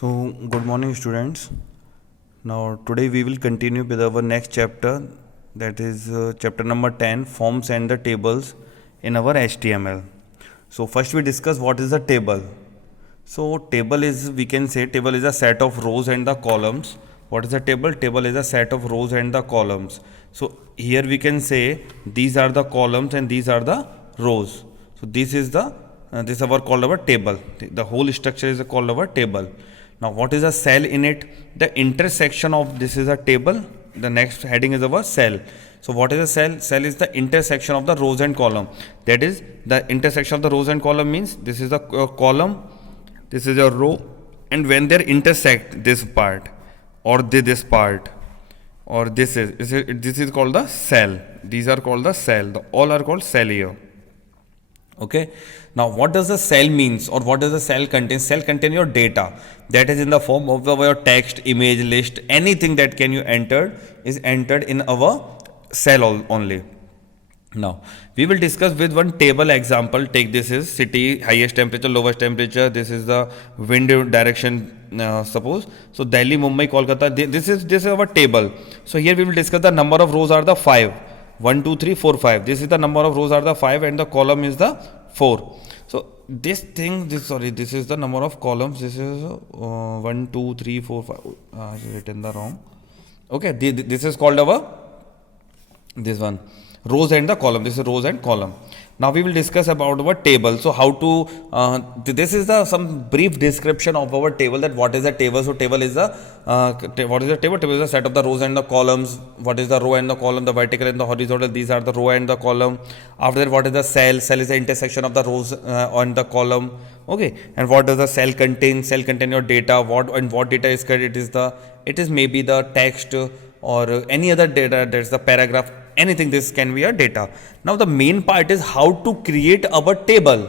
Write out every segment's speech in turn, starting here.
So, good morning, students. Now, today we will continue with our next chapter, that is chapter number 10, forms and the tables in our HTML. So, first we discuss what is a table. So, table is, we can say, table is a set of rows and the columns. What is a table? Table is a set of rows and the columns. So, here we can say these are the columns and these are the rows. So, this is our called our table. The whole structure is called our table. Now, what is a cell in it? The intersection of this is a table. The next heading is our cell. So, what is a cell? Cell is the intersection of the rows and column. That is, the intersection of the rows and column means this is a column, this is a row, and when they intersect this part or this part or this is called the cell. These are called the cell. All are called cell here. Okay. Now, what does the cell means or what does the cell contain? Cell contain your data that is in the form of your text, image, list, anything that can you entered is entered in our cell only. Now, we will discuss with one table example. Take this is city, highest temperature, lowest temperature. This is the wind direction. Suppose so, Delhi, Mumbai, Kolkata. This is our table. So here we will discuss the number of rows are the 5. 1, 2, 3, 4, 5. This is the number of rows are the 5 and the column is the 4. So this is the number of columns. This is 1, 2, 3, 4, 5. I have written the wrong. Okay, this is called our this one rows and the column. This is rows and column. Now we will discuss about our table. So how to this is the some brief description of our table, that what is a table. So table is the what is a table? Table is a set of the rows and the columns. What is the row and the column? The vertical and the horizontal. These are the row and the column. After that, what is the cell? Cell is the intersection of the rows on the column. Okay, and what does the cell contain? Cell contain your data. What data is created? It is maybe the text or any other data. That's the paragraph. Anything, this can be a data. Now the main part is how to create our table.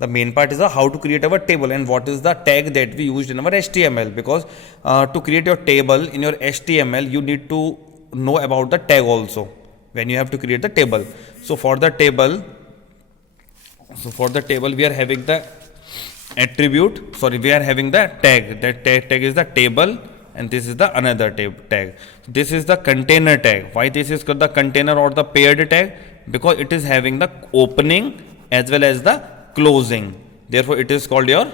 The main part is how to create our table and what is the tag that we used in our HTML, because to create your table in your HTML you need to know about the tag also when you have to create the table. So for the table we are having the attribute, we are having the tag. That tag is the table. And this is the another tag. This is the container tag. Why this is called the container or the paired tag? Because it is having the opening as well as the closing. Therefore, it is called your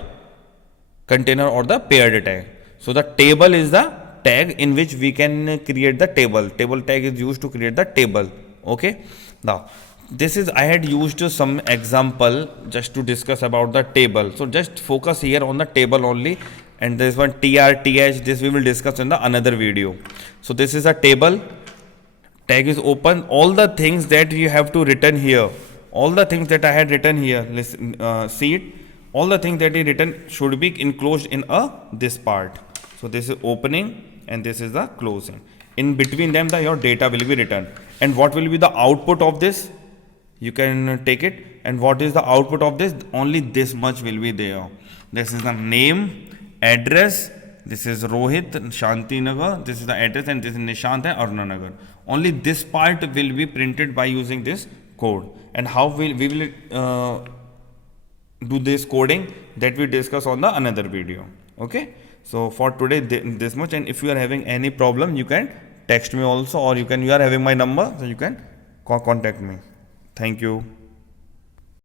container or the paired tag. So the table is the tag in which we can create the table. Table tag is used to create the table. Okay. Now, this is I had used some example just to discuss about the table. So just focus here on the table only. And this one TRTH, this we will discuss in the another video. So this is a table. Tag is open. All the things that you have to written here, all the things that I had written here, listen, see it. All the things that is written should be enclosed in this part. So this is opening and this is the closing. In between them, your data will be written. And what will be the output of this? You can take it. And what is the output of this? Only this much will be there. This is the name, address. This is Rohit, Shanti Nagar. This is the address, and this is Nishant and Aruna Nagar. Only this part will be printed by using this code. And how we will do this coding, that we discuss on the another video. Okay. So for today this much. And if you are having any problem, you can text me also, or you are having my number, so you can contact me. Thank you.